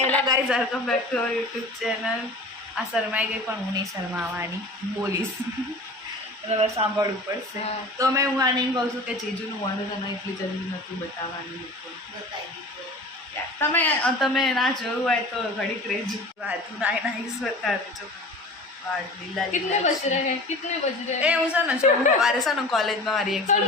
Hello guys, welcome back to our YouTube channel. આ શરમાઈ ગઈ પણ હું નહીં શરમાવાની, બોલીશ એટલે બસ સાંભળવું પડશે. તો હું આને એમ કહું છું કે ચીજુનું મોઢું તને એટલી જલ્દી નથી બતાવવાનું. તમે ના જોયું હોય તો ઘડીક રહેજો. વાતું નાઈસ બતાવજો. कितने बज रहे हैं એ હું છે ને હું સવારે છે ને કોલેજમાં મારી એક્ઝામ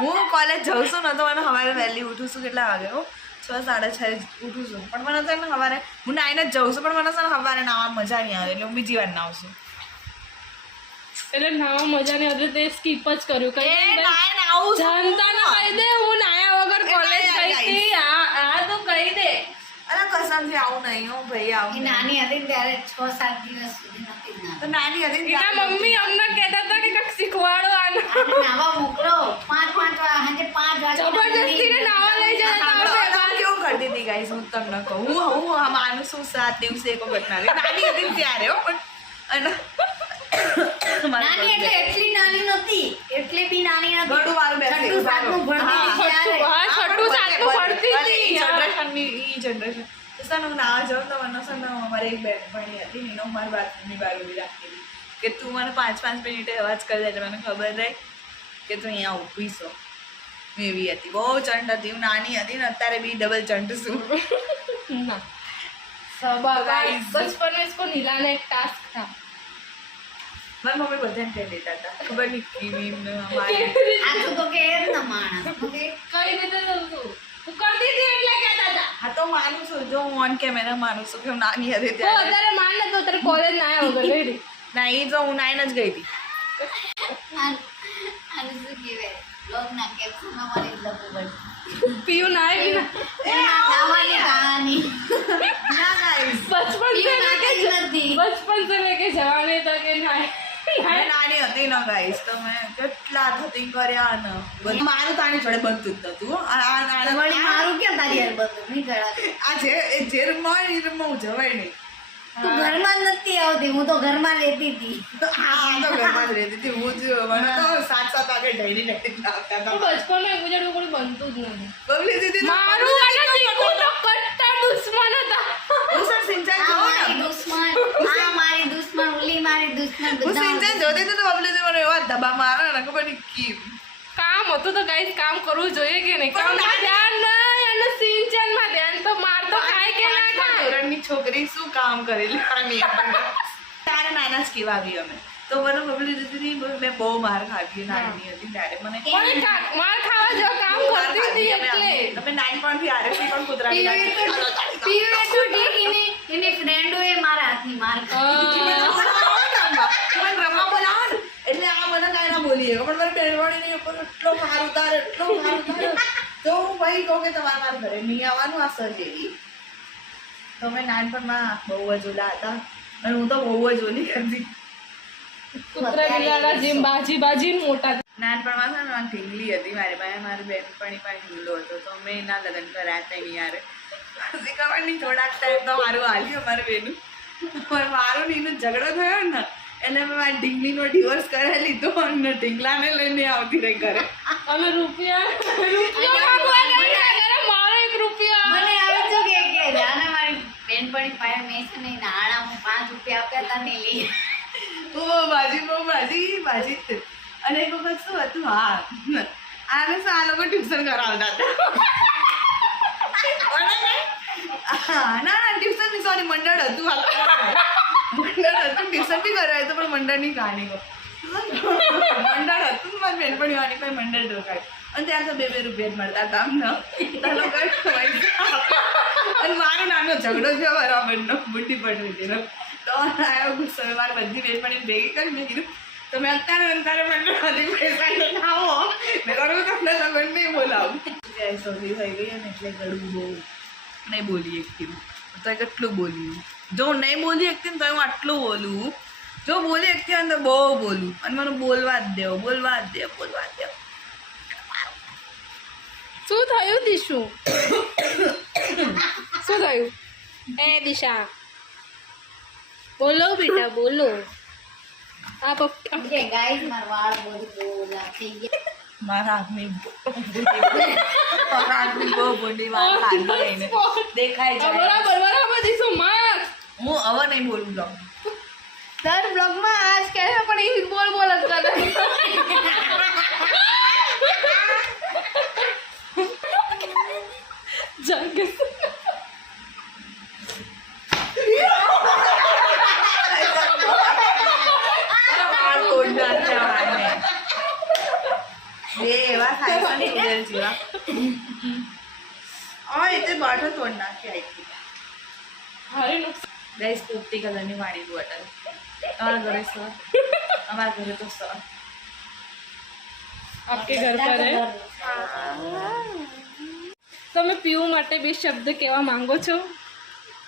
હું કોલેજ જાઉં છું ને તો મને સવારે વહેલી ઉઠું છું. કેટલા વાગે હું 6-6:30 ઉઠું છું. પણ મને છે ને સવારે હું નાઈને જ જાઉં છું. પણ મને છે ને સવારે નાવા મજા નહીં આવે એટલે હું બીજી વાર નાવું છું. એટલે નાવા મજા નહીં આવતી તે સ્કીપ જ કર્યું. એ નાય નાવું જનતા ને કહી દે હું નાયા વગર કોલેજ ગઈ હતી. આ તો કહી દે. અરે કસમથી આવું નહીં હો ભાઈ, આવું નાની હતી ત્યારે 6-7 દિવસ સુધી નથી નાતી. તો નાની હતી એના મમ્મી અમને કહેતા હતા કે કંઈક શીખવાડો આને. નાવા મોકલો 5 વાગે જબરજસ્તી ને નાવા લઈ જતા હતા. કેવું કરતી હતી ગાઈસ, હું તમને કહું. હું માનું છું 7 દિવસે એક વખત નાની હતી ત્યારે હો. પણ નાની એટલે એટલી નાની નહોતી, એટલે બી નાની નથી. ઘણું મારું બેસે. 6ઠું 7નું ભણતી હતી ત્યારે. હા, 6ઠું 7નું ભણતી હતી. જનરેશન તો હું નાવા જાઉં તો મને છે ને અમારે એક બેનપણી હતી ને એનો મારી બાથરૂમની બાર ઉભી રાખી હતી કે તું મને 5-5 મિનિટે અવાજ કરી દે એટલે મને ખબર રહે કે તું અહીંયા ઊભી છો. એવી હતી, બહુ ચંટ હતી. હું નાની હતી ને અત્યારે બી ડબલ ચંટ છું. ना बचपन में इसको निलाना एक टास्क था. મારી મમ્મી બધાને કહી દેતા હતા, ખબર નહીં કેવી આછું તો કે જ ન માણસ. ઓકે, કઈ રીતે તું કરતી હતી એટલે કહેતા હતા. હા તો માનું છું, જો હું ઓન કેમેરા માનું છું કે હું નાની હતી તો ત્યારે. અત્યારે માન ને તો તારે કોલેજ ના આવ્યો વગર ગઈ. ના એ તો હું 9 જ ગઈ હતી. આનું શું કહેવાય, બ્લોગના કેપ્શનમાં મને જ લખવું પડે. पीयू ना है નાવાની કહાની ના ગાઈસ, बचपन से लेके નથી. बचपन से लेके जवानी तक के ना મેં નાની હતી ને ગાઈસ તો મેં કેટલા થતી કર્યા ને બધું. મારું તાણી જોડે બનતું જ નતું હો. વળી મારું ક્યાં તારી યાર બધું નહીં કરાતું. આ જે રૂમમાં હોય એ રૂમમાં હું જવાય નહીં. તું ઘરમાં જ નથી આવતી, હું તો ઘરમાં લેતી હતી. તો આ તો ઘરમાં જ રહેતી હતી હું જ. મને તો 7 વાગે ડેરી આવતા હતા. बचपन में मुझे कोई बनતું જ નથી. બબલી દીદી તો મારું અને ચીકુ તો કટ્ટર દુશ્મન હતા. હું સર સિંચાઈ આ જોઉં મારી ને, દુશ્મન, આ મારી દુશ્મન, ઓલી મારી દુશ્મન, હું બધા સિંચાઈ જોતી હતી તો બબલી દીદી મને એવા દબા મારે ને ખબર નહીં કેમ. કામ હતું તો ગાઈસ કામ કરવું જોઈએ કે નહીં? પણ કામમાં ધ્યાન નહીં અને સિંચનમાં ધ્યાન. તો માર તો ખાય કે ના ખાય? ધોરણની છોકરી શું કામ કરેલી નાની તારે નાના જ કેવા આવી અમે તો મને બબલી દીદી મેં બહુ માર ખાધી નાની હતી ત્યારે. મને કોઈ માર ખાવા જો કામ કરતી હતી એટલે અમે 9 પણ થી આરએફસી પણ કુતરાની પીવે તો ઠીક, એની ફ્રેન્ડોએ મારા હાથની માર ખાધી. રમવા બોલાવો ને એટલે આ બધા કાંઈ ના બોલીએ પણ મારી બેનવાણીની ઉપર એટલો માર ઉતારે તો હું ભાઈ કહું કે તમારે મારા ઘરે નહીં આવવાનું. આ સર જેવી તો મેં નાનપણમાં બહુ જ ઓલા હતા અને હું તો બહુ જ ઓલી હતી. કૂતરા બિલાડા જેમ બાજી મોટા. નાનપણમાં છે ને મારી ઢીંગલી હતી મારી પાસે. મારી બેનપણી પાસે ઢીંગલો હતો તો મેં એના લગ્ન કર્યા હતા એની યારે. પછી ખબર નહીં થોડાક ટાઈમ તો મારું હાલ્યું અમારે બેનું. પણ મારું ને એનો ઝઘડો થયો ને એટલે મેં મારી ઢીંગલીનો ડિવોર્સ કરાવી લીધો અને ઢીંગલાને લઈને આવતી રહી ઘરે. અને રૂપિયા મારો 1 રૂપિયા મને આવે છે કે જાને મારી બેનપણી પાસે મેં છે ને નાણા હું 5 રૂપિયા આપ્યા હતા ને લઈ. તો બાજી જ તે. અને એક વખત શું હતું, હા આને શું આ લોકો ટ્યુશન કરાવતા હતા. ના ટ્યુશન બી સોરી મંડળ હતું. મંડળ હતું, ટ્યુશન બી કરાવ્યું હતું પણ મંડળની કહાની કહું. મંડળ હતું મારી બેનપણીઓની પાસે મંડળ રોકાય અને ત્યાં તો 2-2 રૂપિયા જ મળતા હતા અમને. અને મારો નાનો ઝઘડો થયો બરાબરનો બુદ્ધિ પડી દીધો. તો આવ્યો ગુસ્સો. મારી બધી બેનપણી ભેગી કરી મેં કીધું તમે અત્યારે મંડળમાંથી પૈસા લઈને આવો, મેં કરું તમને લગ્ન નહીં બોલાવું. સોરી થઈ ગઈ અને એટલે ગળું બહુ નહીં બોલી એકથી. તો કેટલું બોલ્યું. જો નહીં બોલી એકથી ને તો હું આટલું બોલું. જો બોલી એકથી હોય ને તો બહુ બોલું અને મને બોલવા જ દેવો. શું થયું દિશુ? શું થયું? એ દિશા બોલો બેટા બોલો. આ પપ્પા ગાઈસ મારા વાળ બધું બહુ ઓલા થઈ ગયા. મારા હાથની આટલી બહુ બુંડી વાત ખાધો એને દેખાય છે બરાબર દીશું મત હું હવે નહીં બોલું બ્લોગ દર બ્લોગમાં આજ કહે છે પણ એ બોલ બોલ જ કરે જાગે એવા થાય છે જેવા તે બોટલ તોડ નાખી આવી હારી નુકસાન ગાઈસ પોપટી કલરની વાળી બોટલ તમારા ઘરે સર અમારા ઘરે તો સર આપકે ઘર પર હે તમે પીવું માટે બે શબ્દ કહેવા માંગો છો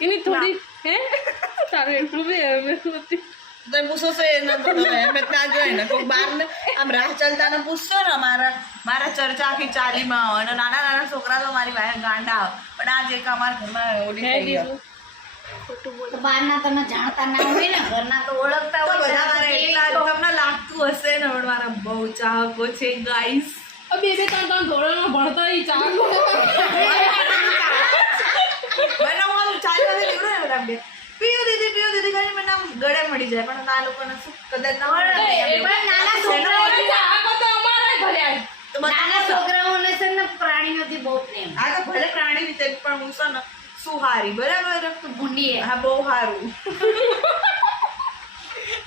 એની થોડી હે તારું એટલું બી અહેમિયત નથી તો પૂછો છે એના તો અહેમિયત ના જોઈએ ને કોઈ બહાર ને આમ રાહ ચાલતા ને પૂછશો ને મારા ચર્ચા આખી ચાલીમાં હોય અને નાના નાના છોકરા તો મારી પાસે ગાંડા હોય પણ આ જે અમારા ઘરમાં ઓડી થઈ ગયો તો બહારના તમે જાણતા ના હોય ને ઘરના તો ઓળખતા તો હોય બધા મારે એટલા તમને લાગતું હશે ને પણ મારા બહુ ચાહકો છે ગાઈસ બે ત્રણ ધોરણમાં ભણતા ઈ ચાલો મને હું ચાલી વાગે નીકળું ને બધા બે પીઓ દીદી કરીને મને આમ ગળે મળી જાય પણ આ લોકોને શું કદર ના હોય પણ નાના છોકરાઓને તો નાના છોકરાઓને છે ને પ્રાણીઓથી બહુ પ્રેમ આ તો ભલે પ્રાણી રીતે પણ હું છે ને સુહારી બરાબર તો ભૂંડી હે. હા બહુ સારું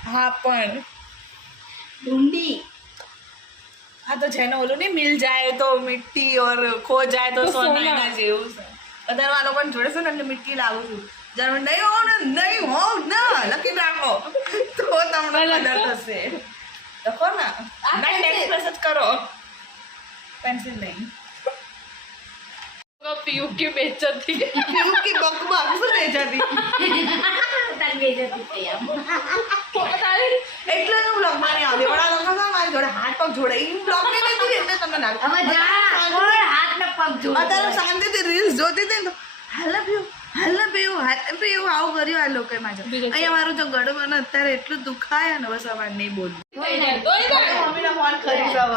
હા પણ ભૂંડી હા તો જેને ઓલું નહીં મિલ જાય તો મિટ્ટી ઓર ખો જાય તો સોના જેવું છે અત્યારે આ લોકોને જોડે છે ને એટલે મિટ્ટી લાવું છું જ્યારે નહીં હો ને લખી રાખો તો તમને કદર થશે લખો ને ના ટેક્સ્ટ મેસેજ કરો પેન્સિલ નહીં પીયું की बेइज्जती પીવું કે બકબક શું રહી જતી તારી બેઇજ્જતી થઈ આમ એટલે હું બ્લોગમાં નહીં આવતી પણ આ લોકો મારી જોડે હાથ પગ જોડે એ બ્લોગ નહીં લેતી એટલે તમને લાગે હવે જા કોણ હાથ ને પગ જોડે અત્યારે શાંતિથી રીલ્સ જોતી હતી ને તો હાલ પીવું આવું કર્યું આ લોકોએ મારે અહીંયા મારું તો ગળું મને અત્યારે એટલું દુખાય ને બસ અમારે નહીં બોલવું મમ્મીનો ફોન કરી જાવ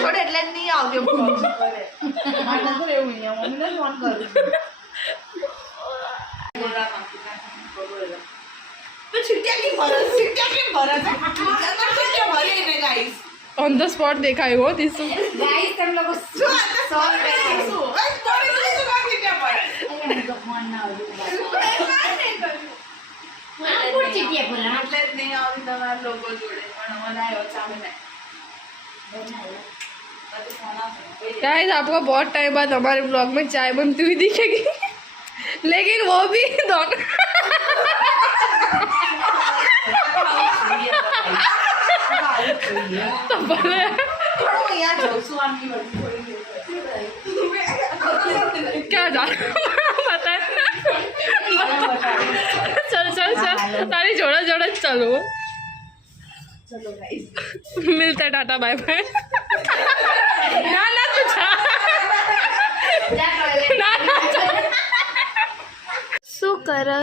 જોડે એટલે જ નહીં આવતી મારે તો એવું નહીં મમ્મીને ફોન કરું ऑन द स्पॉट देखा है वो दिसू ગાઈસ તમે લોકો સોલ્વ કરો ફોન ના આવડું ચીટિયા બોલા એટલે જ નહીં આવતી તમારા લોકો જોડે પણ મને આવ્યો સામે गाइस आपको बहुत टाइम बाद हमारे ब्लॉग में चाय बनती हुई दिखेगी लेकिन वो भी दोनों तो भले क्या जान पता है चल तारी जोड़ा चलो चलो गाइस मिलते हैं टाटा बाय बाय ना तू શું કરે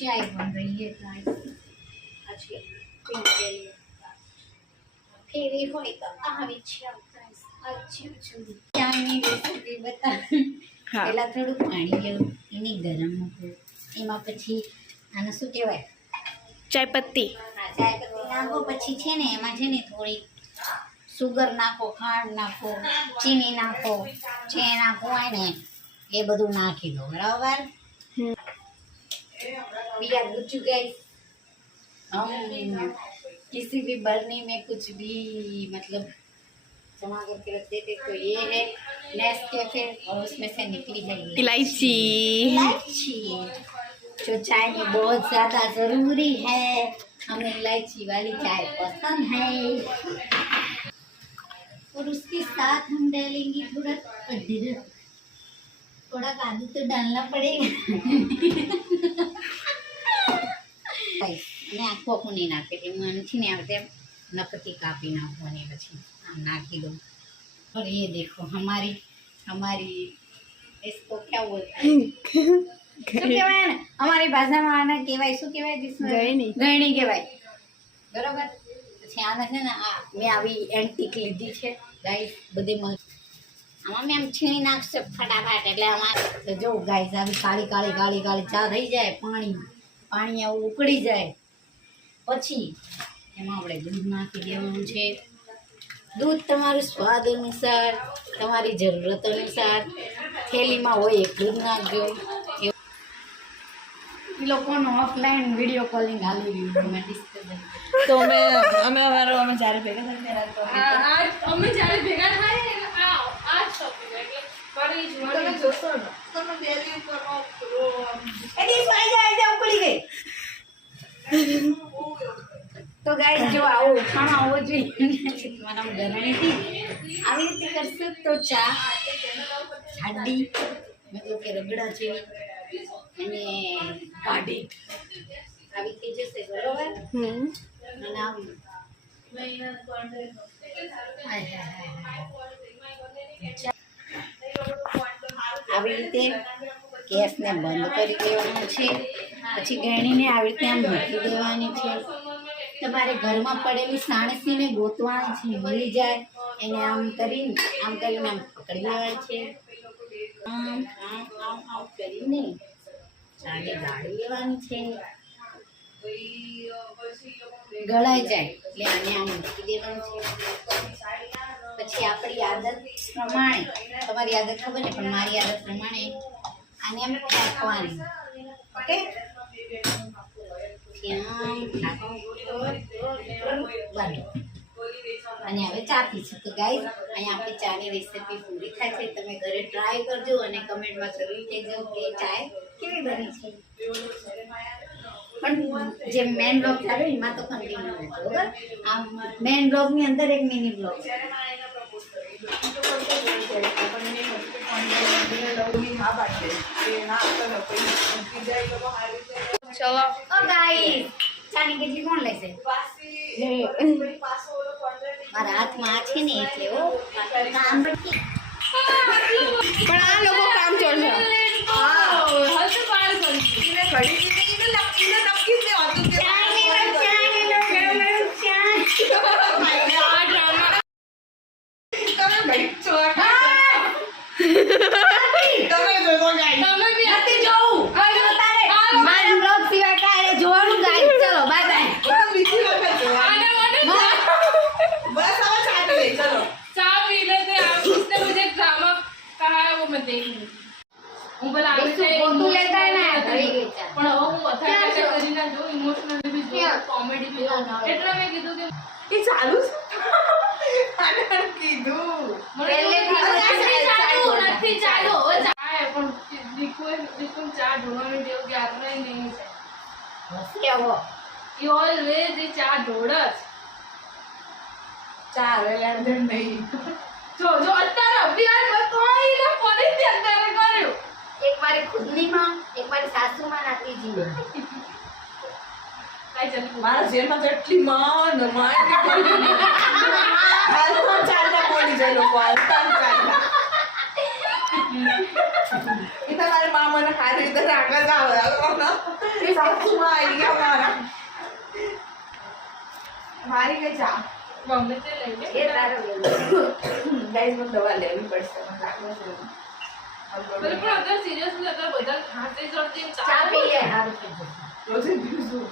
चाय बन रही है गाइस आज के दिन के लिए फिर होई तो આવી છે ગાइस अच्छी ચાની રેસીપી બતા પહેલા થોડું પાણી લેવું એને ગરમ મૂકવું એમાં પછી આને શું કહેવાય ચાય પત્તી હા ચાય પત્તી નાખો પછી છે ને એમાં છે ને થોડી સુગર નાખો ખાંડ નાખો ચીની નાખો જે નાખવું હોય ને એ બધું નાખી દો બરાબર we are good to guys हम किसी भी बरनी में कुछ भी मतलब जमा करके रख देते तो ये है नेस्कैफे और उसमें से निकली है इलायची इलायची जो चाय में बहुत ज़्यादा ज़रूरी है हमें इलायची वाली चाय पसंद है और उसके साथ हम डालेंगे थोड़ा अदरक थोड़ा काजू तो डालना पड़ेगा मैं आखो आखो नहीं नाखे मन थी नहीं आते नकती कापी नाखो પછી આમ નાખી દો और ये देखो हमारी इसको क्या बोलते हैं શું કહેવાય ને અમારી ભાષામાં આને કહેવાય શું કહેવાય ગયણી. ગયણી કહેવાય બરોબર પછી આને છે ને આ મેં આવી એન્ટિક લીધી છે ગાઈસ બધી આમાં મેં આમ છીણી નાખશે ફટાફટ એટલે આમાં તો જો ગાઈસ આવી કાળી કાળી કાળી કાળી ચા થઈ જાય પાણી આવું ઉકળી જાય પછી એમાં આપણે દૂધ નાખી દેવાનું છે દૂધ તમારું સ્વાદ અનુસાર તમારી જરૂરત અનુસાર થેલીમાં હોય એટલું જ નાખજો એ લોકોનો ઓફલાઈન વિડીયો કોલિંગ હાલી રહ્યું મેં ડિસ્કશન તો અમે જ્યારે ભેગા થઈએ ત્યારે તો અમે જ્યારે ભેગા થાય ને આ ટોપિક એટલે ફરી તમે જોશો ને તમે ડેલી ઉપર એ દિવાળી જાય છે ઉકળી ગઈ તો ગાઈસ જો આવો ખાણો આવો જોઈએ મારા ગરણીથી આવી રીતે કરશે તો ચા જાડી મતલબ કે રગડા જેવી અને કાઢી આવી થઈ જશે બરોબર અને આમ આવી રીતે ગેસને બંધ કરી દેવાનું છે પછી ગળણીને આવી રીતે આમ મૂકી દેવાની છે તમારે ઘરમાં પડેલી સાણસીને ગોતવાની છે મળી જાય એને આમ કરીને આમ પકડી લેવાની છે આમ કરીને ચાલે ગાળી લેવાની છે ગળાઈ જાય એટલે આને આમ મૂકી દેવાનું છે પછી આપણી આદત પ્રમાણે તમારી આદત ખબર ને પણ મારી આદત પ્રમાણે આને આમ ફેંકવાની ઓકે અને હવે ચા પીશું તો ગાઈસ અહીંયા આપણી ચાની રેસીપી પૂરી થાય છે તમે ઘરે ટ્રાય કરજો અને કમેન્ટમાં જરૂર કહેજો કે ચા કેવી બની છે પણ જે મેન બ્લોગ ચાલે એમાં તો કન્ટિન્યુ રહેજો બરાબર આ મેન બ્લોગની અંદર એક મિની બ્લોગ છે ચલો ઓ ગાઈસ ચાની કેટલી કોણ લેશે મારા હાથમાં આ છે ને એટલે ઓ કામ પણ આ લોકો કામ ચોર છે હસુ બાર મારા બ્લોગ સિવાય કાંઈ જોવાનું ગાઈસ ચલો બાય બાય चाय पी लेते हैं उसने मुझे ड्रामा कहा है वो मैं देख लूँ હું ભલે આવે છે ફોટો લેતા હે ને ઘડી ગઈ ચા પણ હવે હું વધારે કરીને જો ઇમોશનલી બી જો કોમેડી બી એટલે મેં કીધું કે એ ચાલુ છે કીધું નથી ચાલુ હવે ચાય પણ દીકું ચા ઢોળવાની ટેવ ક્યારે નહીં છે કેવો યુ ઓલવેઝ એ ચા ઢોળ જ ચાલે લેણ નહીં જો અત્યારે અભિયાન કોઈને પોલીસ અત્યારે કર્યું એક મારી ખુદનીમાં એક મારી સાસુમાં નાખી જીવે કાઈ ચાલી મારા જેલમાં તો એટલી માન હાલતા ચાલતા પડી જાય લોકો હાલતા ચાલતા એ તમારે મામાને સારી રીતે રાખવા આવે એ સાસુમાં આવી ગયા મારા મારી કઈ ચા ગમે તે લઈ લે એ તારો ગાઈસ મને દવા લેવી પડશે મને લાગે છે પણ અગર સિરિયસલી અગર બધા ખાતે જડતી ચા પી લે હારું થઈ જશે રોજે પીવું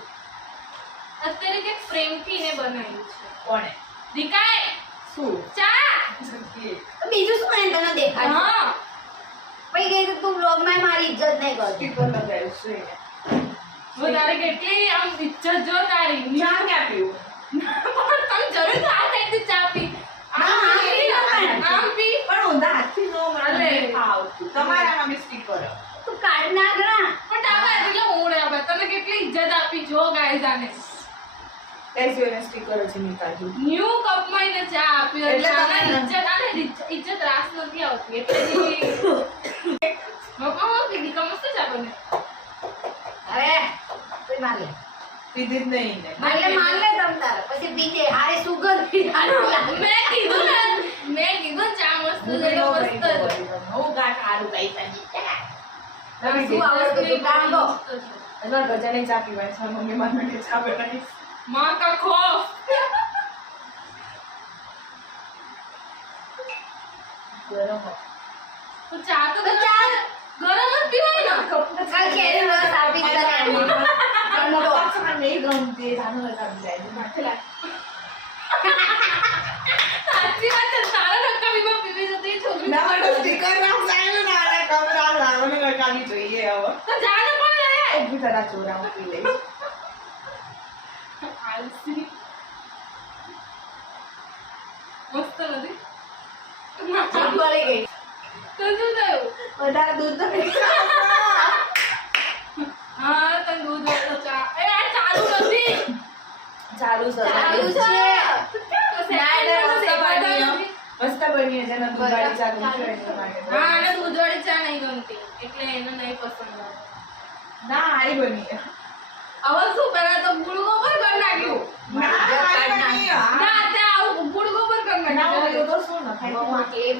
અત્યારે કે પ્રેમથી ને બનાવ્યું છે કોણે દીકાય શું ચા તો બીજું શું એને તને દેખાય હા પછી ગઈ તો તું બ્લોગમાં મારી ઇજ્જત નહીં કરતી સ્પીકર લગાવ્યું છે વધારે કેટલી આમ ઇજ્જત જો તારી ચા ક્યાં પીવું પણ તમે જરૂર તો આ સાઈડ ચા પી આમ પી પણ ઊંધા હાથથી નો અરે. મને આવતું તમારામાં બી સ્પીકર તું કાઢ નાખ ના પણ તાવા એટલે હું રે હવે તને કેટલી ઇજ્જત આપી જો ગાઈસ આને એસયુએન સ્પીકર જ નીકાળ્યું ન્યુ કપમાં એને ચા આપી એટલે એટલે તમે- ઇજ્જત આને ઇજ્જત રાસ નથી આવતી એટલે મમ્મા કીધી કમસ્ત ચા બને હવે તું માર લે પીધી જ નહીં ને માર લે તમ તારે પછી પીજે હારે સુગર પી મેં કીધું ને મેં કીધું ચા મસ્ત છે, મસ્ત છે. હું ગાંઠ હારું ગાઈ સાજી તમે શું આવડતું નહીં, કામ દો મસ્ત છે. એટલે ગજાને ચા પીવાય છે મમ્મી મારા માટે ચા બનાવી માં કા ખોફ. ગરમ તો ચા તો ગરમ જ પીવાય ને. કાલ કેરીનો રસ આપી જ બનાવી. નહીં ગમતી જાનું લગાવી જાય માથેલા સાચી વાત છે, તારા નકામીમાં પીવી જતી એ છોકરી. ના મને સ્ટીકર ના સાઈન ના આના કમરા લાવને લગાવી જોઈએ હવે તો જા ને પણ લે. ઉભી તરા ચોરા પી લઈ આલસી. મસ્ત નથી? ચાલુ વાળી ગઈ તો શું થયું? વધારે દૂધ તો નહીં હા, તને દૂધ વાળો ચા. એ આ ચાલુ નથી. ચાલુ સર ચાલુ છે. મસ્ત બની છે ને દૂધ વાળી ચા ગમતી હોય એટલા માટે હા, અને દૂધવાળી ચા નહીં ગમતી એટલે એને નહીં પસંદ આવે. ના હારી બની છે હવે શું પેલા તો ગુડગો પર કરી નાખ્યું. ના હારી બની છે. ના ત્યાં આવું ગુડગો પર કરી ના નાખ્યું. હોય તો શું ન થાય બહુ આટલી,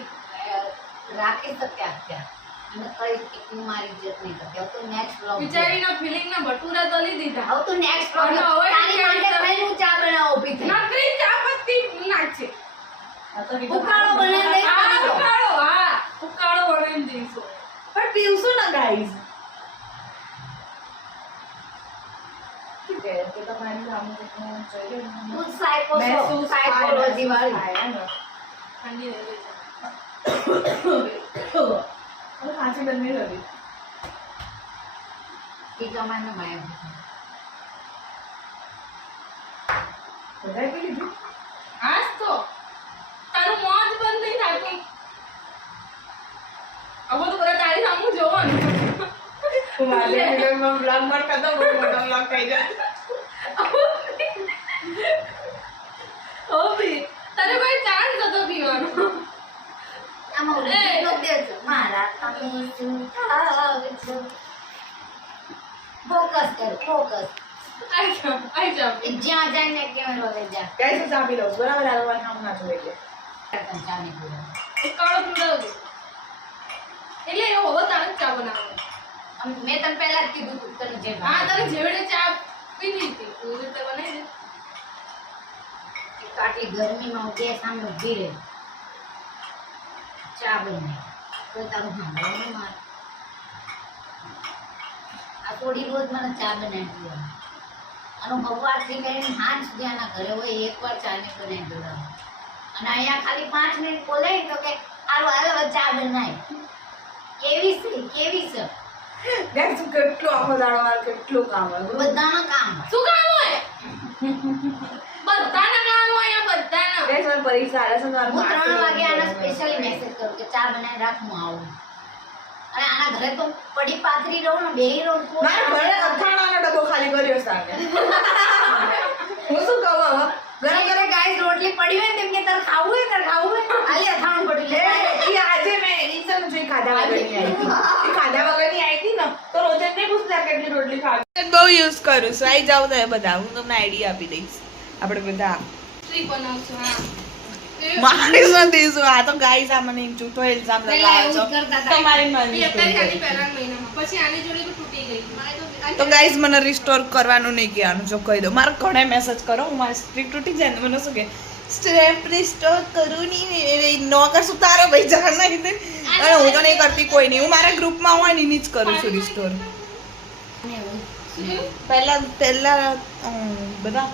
રાખી શક્યા અત્યારે. અને કઈ ટીકની મારી ઇજ્જત નહીં કરતી. હવે તો next vlog જોઈ. બિચારીના ફિલિંગના ભટુરા તલી દીધા. હવે તો next vlog અને જોઈ. હવે તારી માટે ભાઈ હું ચા બનાવવા ઊભી થઈ. નકરી ચા પત્તી નાખશે. આ તો કીધું ઉકાળો બનાવી દઈશ. હા, ઉકાળો. હા, ઉકાળો બનાવીને દઈશું. પણ પીવશું ને ગાઈઝ કે તમારી સામે હું જોઈએ હું psycho છું. મહેસૂસ Psychology વાળી. ઠંડી રહી ગઈ છે. હવે ખાંસી બંધ નહીં થતી એ જમાનો માયા. બધાએ પી લીધું હાસ તો તારું મોં જ બંધ નહીં થાતું. હવે તો બધા તારી સામું જોવાનું. મારે વિડિયોમાં બ્લોગ માર કરતો બહુ મોટો બ્લોગ થઈ જાય ઓ ભઈ, તારે કોઈ ચાન્સ હતો પીવાનો. આમાં ઓલું ગીત દેજો. મારા તમે શું થાવ છો? ફોકસ કર, ફોકસ. આઈ જાઓ. જ્યાં જઈને કેમેરો લઈ જા. ગાઈઝ હું ચા પી લઉં બરાબર આ લોકો નામ ના જોઈએ તને ચા નહીં પીવા. ઉકાળો પીવડાવજો. એટલે એ હોવો તારે જ ચા બનાવવાનો. મેં તને પહેલા જ કીધું તું તને જે હા, ભાવે. તારે જેવડે ચા પીધી હતી એવી રીતે બનાવી દે. એક તો આટલી ગરમીમાં હું ગેસ સામે ઊભી રહી. ચા બનાવી. તો તારું સાંભળવાનું મારે. આ થોડી રોજ મને ચા બનાવી પીવાની. અને સવારથી કરીને સાંજ સુધી આના ઘરે હોય એકવાર ચા ને બનાવી દેવાનું. અને અહીંયા ખાલી 5 મિનિટ બોલાય તો કે હાલો હાલો હવે ચા બનાવી. કેવી છે કેવી છે ગાઈઝ હું કેટલું આખો દાડો મારે કેટલું કામ હોય બધાનું કામ. શું કામ હોય? બધાના કામ હોય આ બધાના. ગાઈઝ મને પરીક્ષા આવે છે હું 3 વાગે આના સ્પેશિયલી મેસેજ કરું કે ચા બનાવી રાખ હું આવું. અને આના ઘરે તો પડી પાથરી રહું ને બેહી રહું. મારા ઘરે અથાણાનો ડબ્બો ખાલી કર્યો સામે હું શું કહું હવે ગરમ ગરમ ગાઈસ રોટલી પડી હોય ને તેમ કે તારે ખાવું હોય તારે ખાવું હોય આલી અથાણું પડી લે. એ આજે મેં ઈસન જોઈ ખાધા વગરની આવી હતી એ ખાધા વગરની આવી હતી ને તો રોજ જ નહીં પૂછતા કેટલી રોટલી ખાવી બહુ યુઝ કરું છું આવી જાવ તો બધા હું તમને આઈડિયા આપી દઈશ આપણે બધા સ્ટ્રીક બનાવશું. હા, મારી નથી શું આ તો ગાઈસ આ મને જૂઠો ઇલ્ઝામ પહેલા લગાવે એવું જ છો કરતા હતા. તમારી એ મરજી અત્યારે ખાલી પહેલા મહિનામાં પછી આની જોડે તો તૂટી ગઈ. મારે તો ગાઈસ મને રિસ્ટોર કરવાનું નહીં કહેવાનું જો કહી દો મારે ઘણે મેસેજ કરો હું મારી સ્ટ્રીક તૂટી જાય ને મને શું કે સ્ટેપ રિસ્ટોર કરું નહીં નો કરશું તારો ભાઈ જાણ નહીં દે અને હું તો નહીં કરતી કોઈ નહીં હું મારા ગ્રુપમાં હોય ને એની જ કરું છું રિસ્ટોર ને એવું જ. પહેલા બધા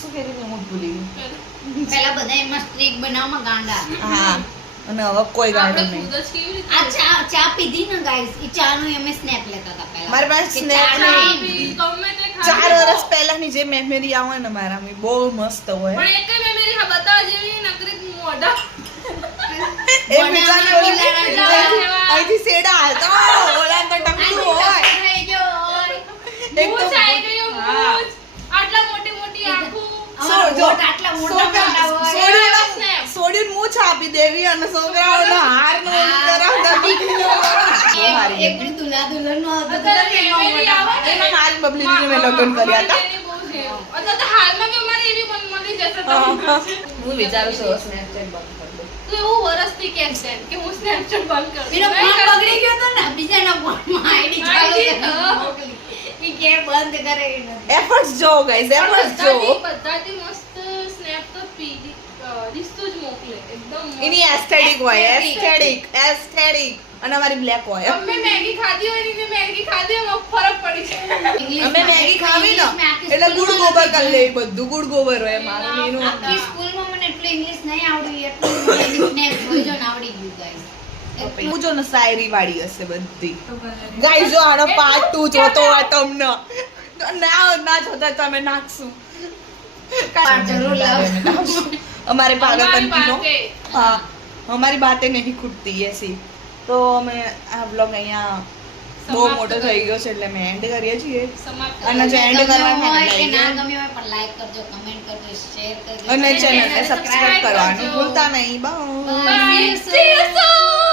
શું કહેતી હતી હું ભૂલી ગઈ પહેલા બધા એમાં સ્ટ્રીક બનાવવામાં ગાંડા. હા અને હવે કોઈ ગાડો આપણે નહીં ખુદ જ કેવી રીતે આ ચા પીધી ને ગાઈસ એ ચાનું અમે સ્નેપ લેતા હતા પહેલા. મારી પાસે કે snap ચા નહીં. નહીં. ગમે તે 4 વર્ષ પહેલાની જે મેમરી આવે ને મારામાં એ બહુ મસ્ત હોય પણ એક મેમરી હા બતાવ જેવી નકરી મોઢા. એ બીજાને બોલી અહીંથી સેડા હાલતો ઓલા તો ટકલું હોય રહી ગયો હોય. એક તો મૂછ આઈ ગયું, હા. મૂછ. આટલા મોટી મોટી આંખો. અમારા હોઠ આટલા મોટા મોટા હોય. સોડીને મૂછ આપી દેવી અને છોકરાઓનો હાર નો કરાવતા એક પણ દુલ્હા દુલ્હનનો હતો તો અત્યારે એમાં memory મોટા આવે. મોટા. એમાં મારી બબલીને મેં લગ્ન કર્યા હતા એની બહુ છે. અથવા તો હાલમાં બી અમારે એવી મળી જશે તો. હું વિચારું છું સ્નેપચેટ બંધ કરી દઉં તું એવું વરસથી કેમ છે કે હું સ્નેપચેટ બંધ કરું એનો ફોન બગડી ગયો તો ને બીજાના ફોનમાં આઈડી ચાલુ ID કરી મોકલી ઈ કે બંધ કરે ઈ નથી. એફર્ટ્સ જો ગાઈઝ એફર્ટ્સ જો બધાથી મસ્ત સ્નેપ તો પીડી રીસ્તો જ મોકલે એકદમ મસ્ત. એની એસ્થેટિક હોય Aesthetic. એસ્થેટિક અને અમારી બ્લેક હોય અમે મેગી ખાધી હોય ને મેગી ખાધી એમાં ફરક પડી જાય અમે મેગી ખાવી ને ઇંગ્લિશમાં આખી એટલે ગુડ સ્કૂલમાં ગોબર નથી કરી લે બધું ગુડ ગોબર હોય મારું એનું આખી સ્કૂલમાં મને એટલું ઇંગ્લિશ નહીં આવડ્યું એટલું મને સ્નેપ જોઈ જોઈને આવડી ગયું ગાઈસ. હું જો ને શાયરી વાળી હશે બધી ગાઈઝ જો આનો પાર્ટ 2 જોતો હોય તમને તો ના જોતા તમે નાખશું જરૂર લાવશું. અમારે પાગલ અમારી કંટીનો બાતે. હા અમારી બાતે નહીં ખૂટતી એસી તો અમે આ બ્લોગ અહીંયા બહુ સમાપ્ત મોટો થઈ ગયો છે એટલે અમે એન્ડ કરીએ છીએ સમાપ્ત અને જો એન્ડ ગમ્યો કરવાનું હોય કે હોય ના ગમ્યો હોય પણ લાઈક કરજો કમેન્ટ કરજો શેર કરજો અને channel ચેનલને ને સબસ્ક્રાઇબ subscribe કરવાનું કરજો. ભૂલતા નહીં by Bye. See you soon.